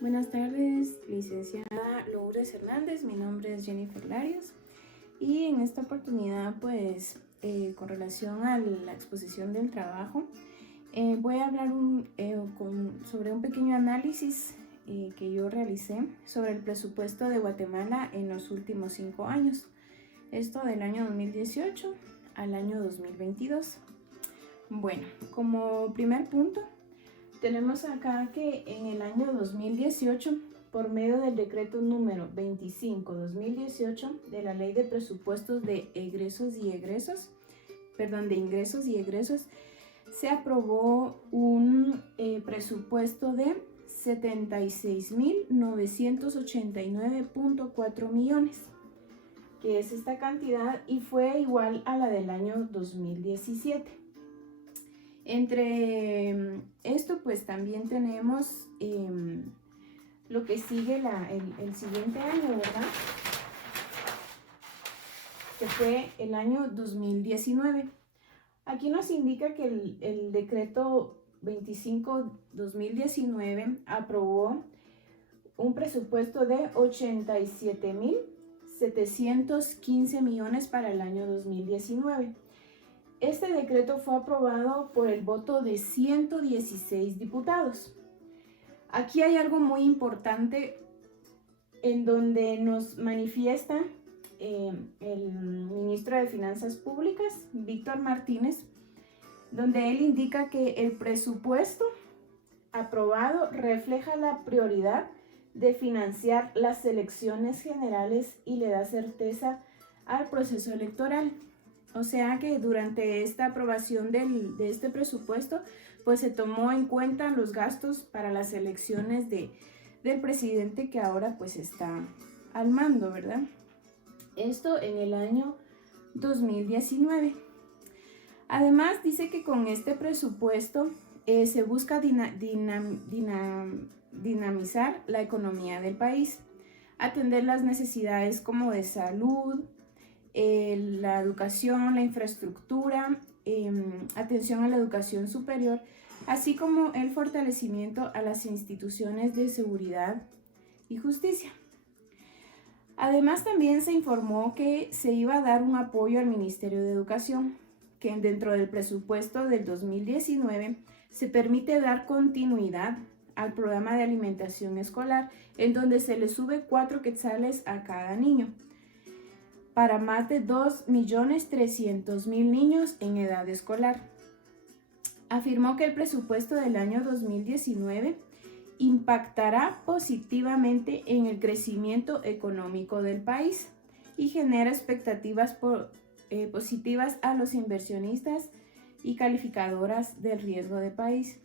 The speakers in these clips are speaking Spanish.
Buenas tardes, licenciada Lourdes Hernández. Mi nombre es Jennifer Larios y en esta oportunidad, con relación a la exposición del trabajo, voy a hablar sobre un pequeño análisis que yo realicé sobre el presupuesto de Guatemala en los últimos 5 años. Esto del año 2018 al año 2022. Bueno, como primer punto, tenemos acá que en el año 2018, por medio del decreto número 25/2018 de la Ley de Presupuestos de Ingresos y Egresos, se aprobó un presupuesto de 76.989.4 millones, que es esta cantidad, y fue igual a la del año 2017. Entre esto, pues también tenemos lo que sigue el siguiente año, ¿verdad? Que fue el año 2019. Aquí nos indica que el decreto 25/2019 aprobó un presupuesto de 87.715 millones para el año 2019. Este decreto fue aprobado por el voto de 116 diputados. Aquí hay algo muy importante en donde nos manifiesta el ministro de Finanzas Públicas, Víctor Martínez, donde él indica que el presupuesto aprobado refleja la prioridad de financiar las elecciones generales y le da certeza al proceso electoral. O sea que durante esta aprobación de este presupuesto, pues se tomó en cuenta los gastos para las elecciones del presidente que ahora pues está al mando, ¿verdad? Esto en el año 2019. Además, dice que con este presupuesto se busca dinamizar la economía del país, atender las necesidades como de salud, la educación, la infraestructura, atención a la educación superior, así como el fortalecimiento a las instituciones de seguridad y justicia. Además, también se informó que se iba a dar un apoyo al Ministerio de Educación, que dentro del presupuesto del 2019 se permite dar continuidad al programa de alimentación escolar, en donde se le sube 4 quetzales a cada niño, para más de 2.300.000 niños en edad escolar. Afirmó que el presupuesto del año 2019 impactará positivamente en el crecimiento económico del país y genera expectativas positivas a los inversionistas y calificadoras del riesgo de país.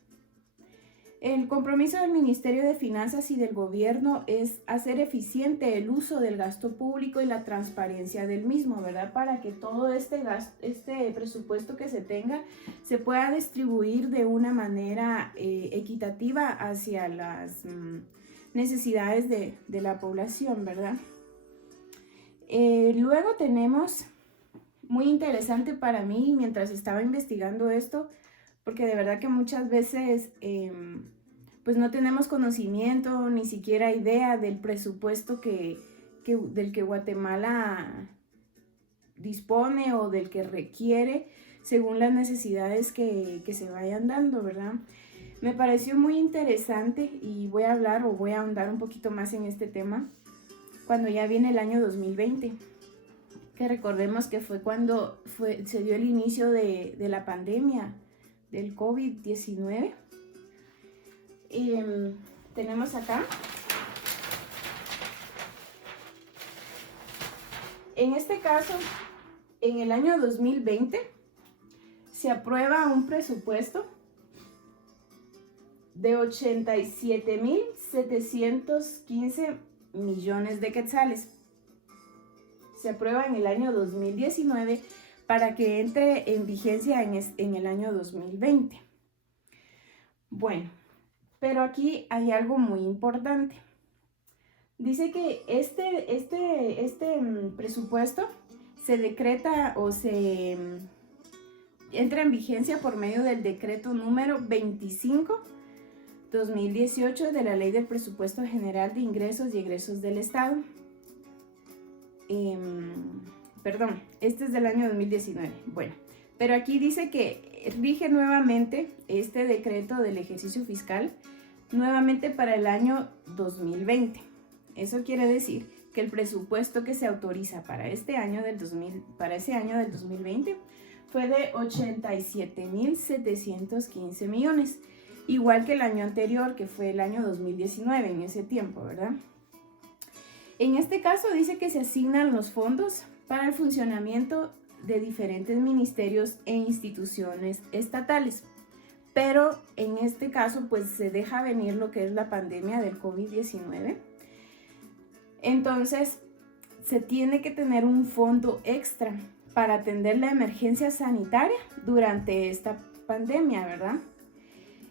El compromiso del Ministerio de Finanzas y del Gobierno es hacer eficiente el uso del gasto público y la transparencia del mismo, ¿verdad? Para que todo este presupuesto que se tenga se pueda distribuir de una manera equitativa hacia las necesidades de la población, ¿verdad? Luego tenemos, muy interesante para mí mientras estaba investigando esto, porque de verdad que muchas veces pues no tenemos conocimiento, ni siquiera idea del presupuesto del que Guatemala dispone o del que requiere según las necesidades que se vayan dando, ¿verdad? Me pareció muy interesante y voy a ahondar un poquito más en este tema cuando ya viene el año 2020. Que recordemos que fue cuando se dio el inicio de la pandemia del COVID-19. Tenemos acá, en este caso, en el año 2020, se aprueba un presupuesto de 87.715 millones de quetzales. Se aprueba en el año 2019 para que entre en vigencia en el año 2020. Bueno, pero aquí hay algo muy importante. Dice que este presupuesto se decreta o se entra en vigencia por medio del decreto número 25 2018 de la Ley del Presupuesto General de Ingresos y Egresos del Estado. Perdón, este es del año 2019. Bueno, pero aquí dice que rige nuevamente este decreto del ejercicio fiscal nuevamente para el año 2020. Eso quiere decir que el presupuesto que se autoriza para ese año del 2020 fue de 87.715 millones, igual que el año anterior, que fue el año 2019 en ese tiempo, ¿verdad? En este caso dice que se asignan los fondos para el funcionamiento de diferentes ministerios e instituciones estatales, pero en este caso pues se deja venir lo que es la pandemia del COVID-19. Entonces se tiene que tener un fondo extra para atender la emergencia sanitaria durante esta pandemia, ¿verdad?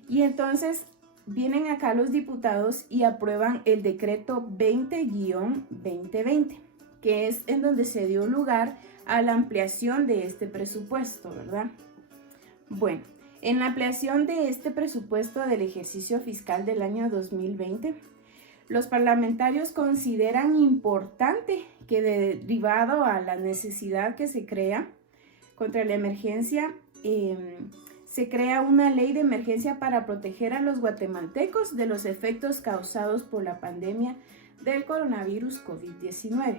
Y entonces vienen acá los diputados y aprueban el decreto 20-2020, que es en donde se dio lugar a la ampliación de este presupuesto, ¿verdad? Bueno, en la ampliación de este presupuesto del ejercicio fiscal del año 2020, los parlamentarios consideran importante que derivado a la necesidad que se crea contra la emergencia, se crea una ley de emergencia para proteger a los guatemaltecos de los efectos causados por la pandemia del coronavirus COVID-19.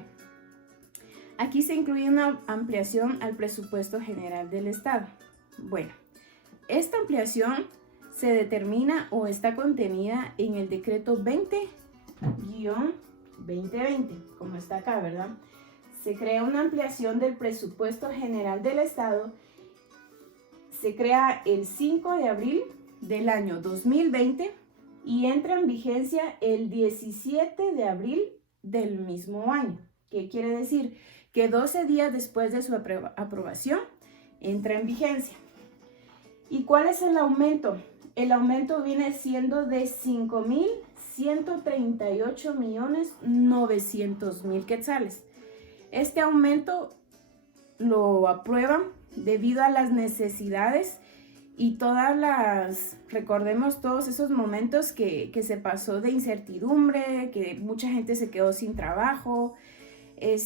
Aquí se incluye una ampliación al presupuesto general del Estado. Bueno, esta ampliación se determina o está contenida en el decreto 20-2020, como está acá, ¿verdad? Se crea una ampliación del presupuesto general del Estado. Se crea el 5 de abril del año 2020 y entra en vigencia el 17 de abril del mismo año. ¿Qué quiere decir? Que 12 días después de su aprobación entra en vigencia. ¿Y cuál es el aumento? El aumento viene siendo de 5.138.900.000 quetzales. Este aumento lo aprueban debido a las necesidades y recordemos todos esos momentos que se pasó de incertidumbre, que mucha gente se quedó sin trabajo, en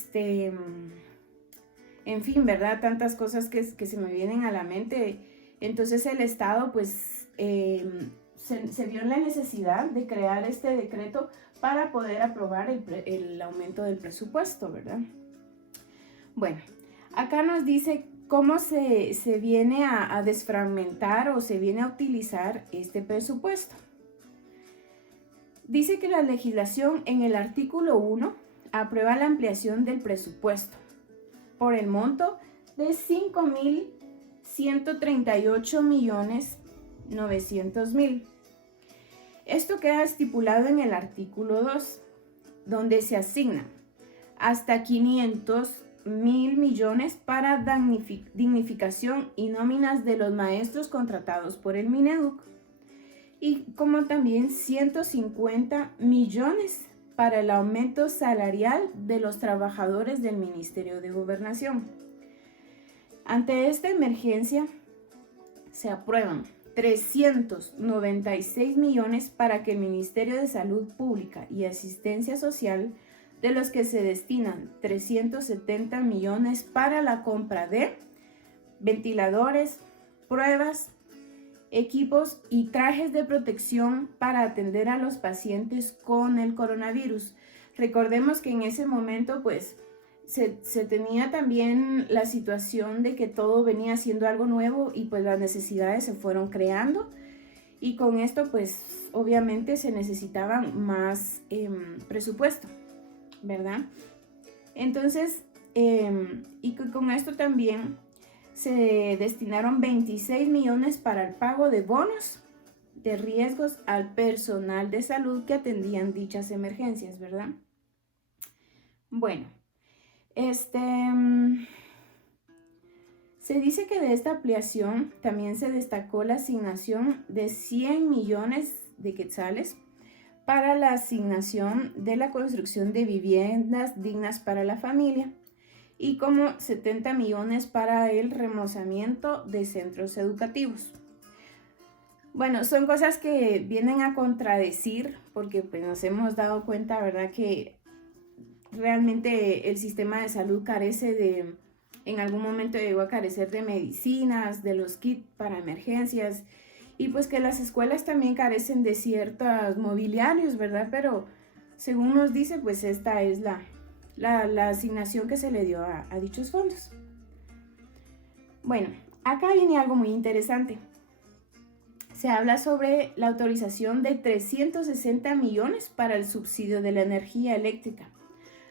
fin, ¿verdad? Tantas cosas que se me vienen a la mente. Entonces el Estado pues se vio en la necesidad de crear este decreto para poder aprobar el aumento del presupuesto, ¿verdad? Bueno, acá nos dice cómo se viene a desfragmentar o se viene a utilizar este presupuesto. Dice que la legislación en el artículo 1 aprueba la ampliación del presupuesto por el monto de 5.138.900.000. Esto queda estipulado en el artículo 2, donde se asignan hasta 500.000 millones para dignificación y nóminas de los maestros contratados por el Mineduc, y como también 150 millones para el aumento salarial de los trabajadores del Ministerio de Gobernación. Ante esta emergencia, se aprueban 396 millones para que el Ministerio de Salud Pública y Asistencia Social, de los que se destinan 370 millones para la compra de ventiladores, pruebas, equipos y trajes de protección para atender a los pacientes con el coronavirus. Recordemos que en ese momento pues se tenía también la situación de que todo venía siendo algo nuevo y pues las necesidades se fueron creando, y con esto pues obviamente se necesitaban más presupuesto, ¿verdad? Entonces, y con esto también se destinaron 26 millones para el pago de bonos de riesgos al personal de salud que atendían dichas emergencias, ¿verdad? Bueno, se dice que de esta ampliación también se destacó la asignación de 100 millones de quetzales para la asignación de la construcción de viviendas dignas para la familia, y como 70 millones para el remozamiento de centros educativos. Bueno, son cosas que vienen a contradecir porque pues nos hemos dado cuenta, ¿verdad? Que realmente el sistema de salud carece de, en algún momento llegó a carecer de medicinas, de los kits para emergencias y pues que las escuelas también carecen de ciertos mobiliarios, ¿verdad? Pero según nos dice, pues esta es la asignación que se le dio a dichos fondos. Bueno, acá viene algo muy interesante. Se habla sobre la autorización de 360 millones para el subsidio de la energía eléctrica,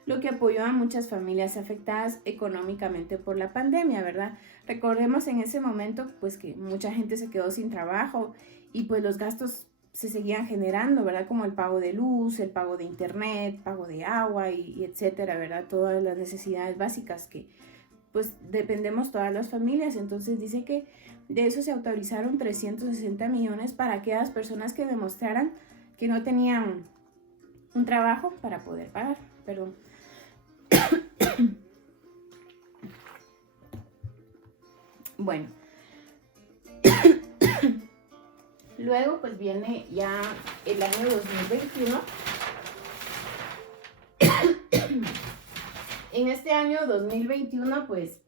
lo que apoyó a muchas familias afectadas económicamente por la pandemia, ¿verdad? Recordemos en ese momento, pues que mucha gente se quedó sin trabajo y pues los gastos se seguían generando, ¿verdad? Como el pago de luz, el pago de internet, pago de agua y etcétera, ¿verdad? Todas las necesidades básicas que pues dependemos todas las familias. Entonces dice que de eso se autorizaron 360 millones para aquellas personas que demostraran que no tenían un trabajo para poder pagar, perdón. Bueno, luego pues viene ya el año 2021. En este año 2021, pues,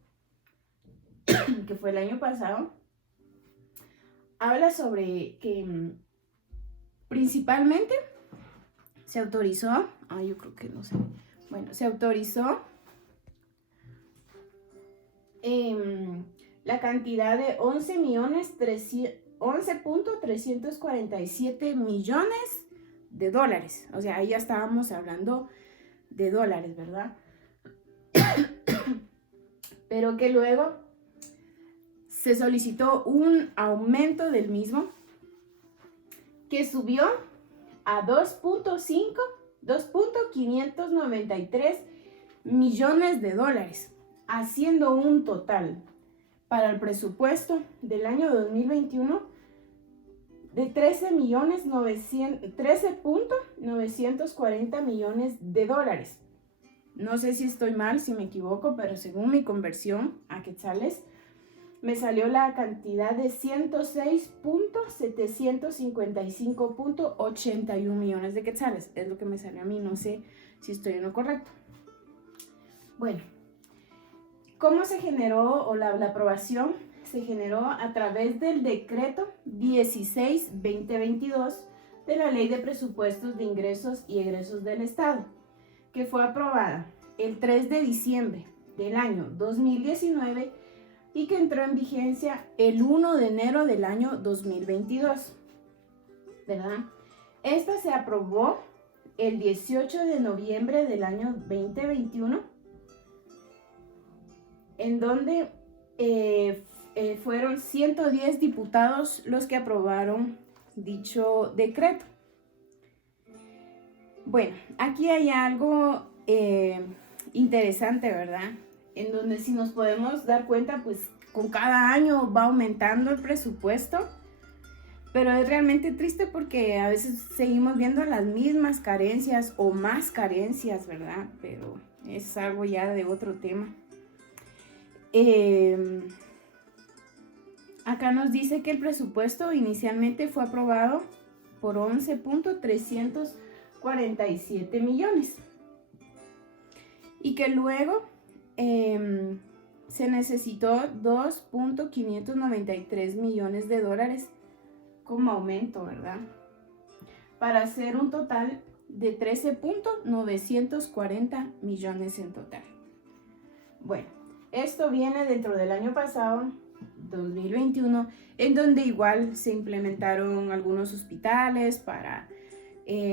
que fue el año pasado, habla sobre que principalmente se autorizó, yo creo que no sé, bueno, se autorizó la cantidad de 11.347 millones de dólares. O sea, ahí ya estábamos hablando de dólares, ¿verdad? Pero que luego se solicitó un aumento del mismo que subió a 2.593 millones de dólares, haciendo un total para el presupuesto del año 2021 de 13.940 millones de dólares. No sé si estoy mal, si me equivoco, pero según mi conversión a quetzales, me salió la cantidad de 106.755.81 millones de quetzales. Es lo que me salió a mí, no sé si estoy en lo correcto. Bueno, ¿cómo se generó o la aprobación? Se generó a través del decreto 16-2022 de la Ley de Presupuestos de Ingresos y Egresos del Estado, que fue aprobada el 3 de diciembre del año 2019 y que entró en vigencia el 1 de enero del año 2022, ¿verdad? Esta se aprobó el 18 de noviembre del año 2021, en donde fueron 110 diputados los que aprobaron dicho decreto. Bueno, aquí hay algo interesante, ¿verdad? En donde si nos podemos dar cuenta, pues con cada año va aumentando el presupuesto, pero es realmente triste porque a veces seguimos viendo las mismas carencias o más carencias, ¿verdad? Pero es algo ya de otro tema. Acá nos dice que el presupuesto inicialmente fue aprobado por 11.347 millones y que luego se necesitó 2.593 millones de dólares como aumento, ¿verdad? Para hacer un total de 13.940 millones en total. Bueno, esto viene dentro del año pasado, 2021, en donde igual se implementaron algunos hospitales para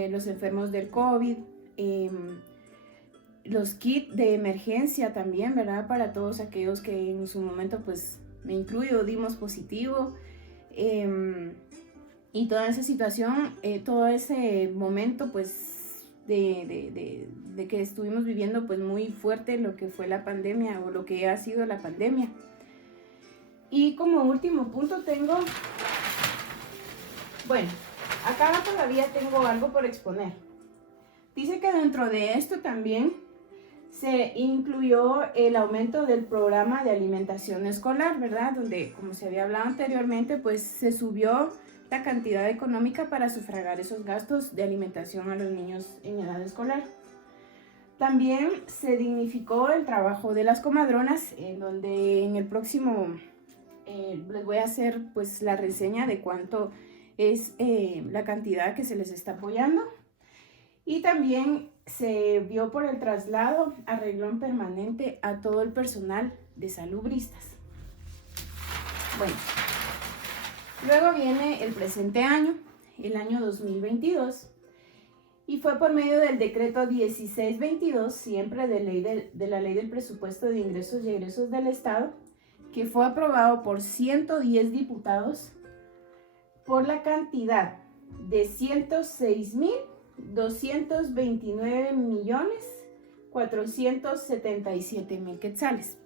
los enfermos del COVID, los kits de emergencia también, ¿verdad? Para todos aquellos que en su momento, pues me incluyo, dimos positivo. Y toda esa situación, todo ese momento, pues, de que estuvimos viviendo, pues, muy fuerte lo que fue la pandemia o lo que ha sido la pandemia. Y como último punto tengo, bueno, acá todavía tengo algo por exponer. Dice que dentro de esto también se incluyó el aumento del programa de alimentación escolar, ¿verdad? Donde, como se había hablado anteriormente, pues se subió la cantidad económica para sufragar esos gastos de alimentación a los niños en edad escolar. También se dignificó el trabajo de las comadronas, en donde en el próximo les voy a hacer pues la reseña de cuánto es la cantidad que se les está apoyando. Y también se vio por el traslado a renglón permanente a todo el personal de salubristas. Bueno, luego viene el presente año, el año 2022, y fue por medio del decreto 1622, siempre de la ley del presupuesto de ingresos y egresos del Estado, que fue aprobado por 110 diputados por la cantidad de 106.229.477.000 quetzales.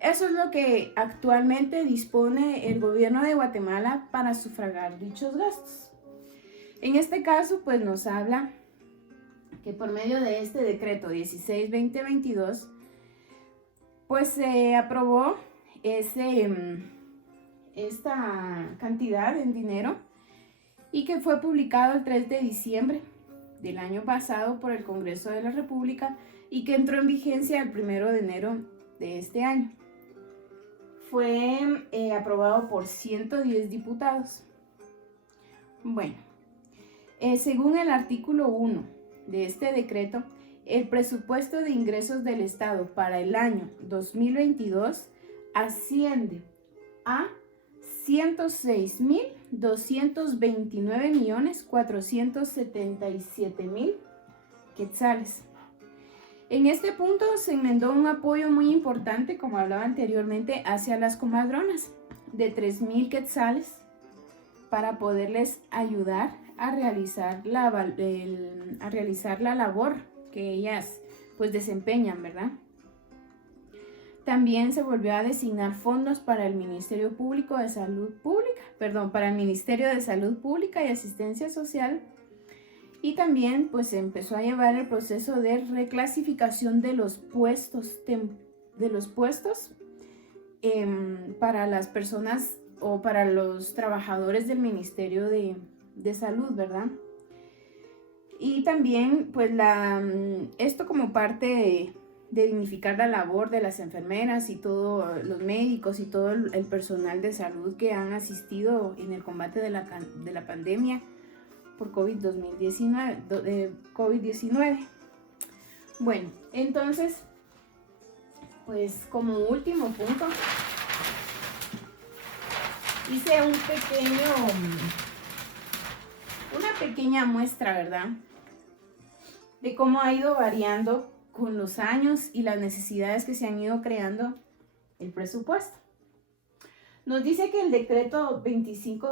Eso es lo que actualmente dispone el gobierno de Guatemala para sufragar dichos gastos. En este caso, pues nos habla que por medio de este decreto 16-2022, pues se aprobó esta cantidad en dinero y que fue publicado el 3 de diciembre del año pasado por el Congreso de la República y que entró en vigencia el 1 de enero de este año. Fue aprobado por 110 diputados. Bueno, según el artículo 1 de este decreto, el presupuesto de ingresos del Estado para el año 2022 asciende a 106.229.477.000 quetzales. En este punto se enmendó un apoyo muy importante, como hablaba anteriormente, hacia las comadronas de 3,000 quetzales para poderles ayudar a realizar la labor que ellas pues desempeñan, ¿verdad? También se volvió a designar fondos para el Ministerio de Salud Pública y Asistencia Social. Y también pues se empezó a llevar el proceso de reclasificación de los puestos, para las personas o para los trabajadores del Ministerio de Salud, ¿verdad? Y también pues esto como parte de dignificar la labor de las enfermeras y todos los médicos y todo el personal de salud que han asistido en el combate de la pandemia por COVID-19. Bueno, entonces, pues como último punto, hice una pequeña muestra, ¿verdad? De cómo ha ido variando con los años y las necesidades que se han ido creando el presupuesto. Nos dice que el decreto 25